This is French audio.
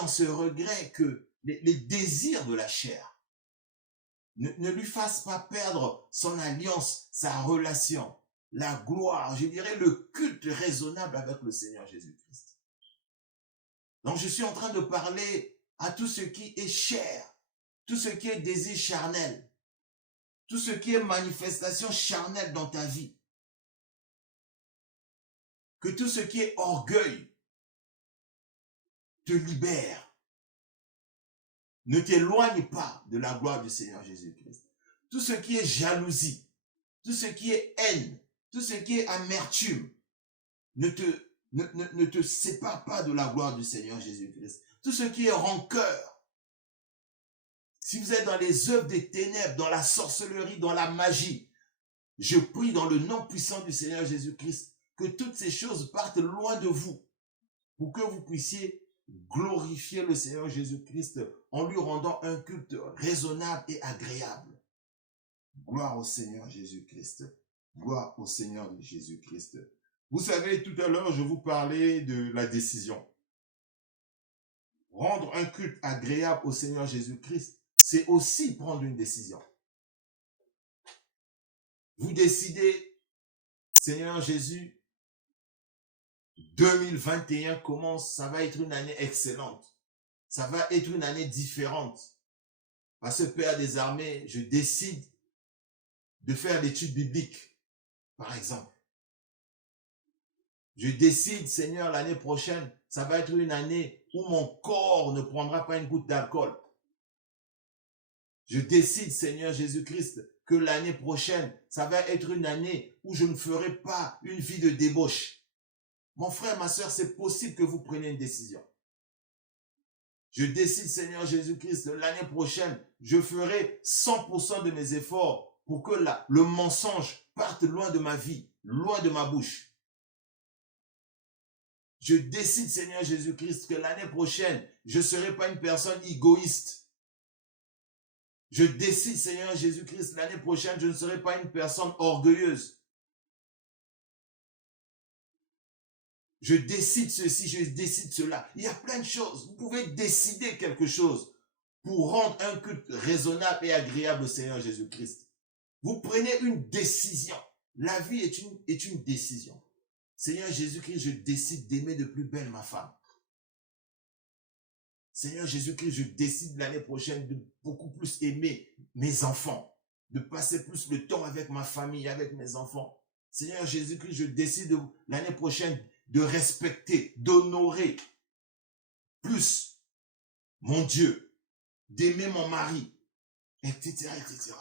dans ce regret que les désirs de la chair ne lui fassent pas perdre son alliance, sa relation, la gloire, je dirais le culte raisonnable avec le Seigneur Jésus-Christ. Donc je suis en train de parler à tout ce qui est chair, tout ce qui est désir charnel, tout ce qui est manifestation charnelle dans ta vie. Que tout ce qui est orgueil te libère. Ne t'éloigne pas de la gloire du Seigneur Jésus-Christ. Tout ce qui est jalousie, tout ce qui est haine, tout ce qui est amertume, ne te sépare pas de la gloire du Seigneur Jésus-Christ. Tout ce qui est rancœur, si vous êtes dans les œuvres des ténèbres, dans la sorcellerie, dans la magie, je prie dans le nom puissant du Seigneur Jésus-Christ que toutes ces choses partent loin de vous pour que vous puissiez glorifier le Seigneur Jésus-Christ en lui rendant un culte raisonnable et agréable. Gloire au Seigneur Jésus-Christ. Gloire au Seigneur Jésus-Christ. Vous savez, tout à l'heure, je vous parlais de la décision. Rendre un culte agréable au Seigneur Jésus-Christ, c'est aussi prendre une décision. Vous décidez, Seigneur Jésus, 2021 commence, ça va être une année excellente. Ça va être une année différente. Parce que Père des armées, je décide de faire l'étude biblique, par exemple. Je décide, Seigneur, l'année prochaine, ça va être une année où mon corps ne prendra pas une goutte d'alcool. Je décide, Seigneur Jésus-Christ, que l'année prochaine, ça va être une année où je ne ferai pas une vie de débauche. Mon frère, ma soeur, c'est possible que vous preniez une décision. Je décide, Seigneur Jésus-Christ, l'année prochaine, je ferai 100% de mes efforts pour que le mensonge parte loin de ma vie, loin de ma bouche. Je décide, Seigneur Jésus-Christ, que l'année prochaine, je ne serai pas une personne égoïste. Je décide, Seigneur Jésus-Christ, l'année prochaine, je ne serai pas une personne orgueilleuse. Je décide ceci, je décide cela. Il y a plein de choses. Vous pouvez décider quelque chose pour rendre un culte raisonnable et agréable au Seigneur Jésus-Christ. Vous prenez une décision. La vie est une décision. Seigneur Jésus-Christ, je décide d'aimer de plus belle ma femme. Seigneur Jésus-Christ, je décide l'année prochaine de beaucoup plus aimer mes enfants, de passer plus de temps avec ma famille, avec mes enfants. Seigneur Jésus-Christ, je décide l'année prochaine de respecter, d'honorer plus mon Dieu, d'aimer mon mari, etc., etc.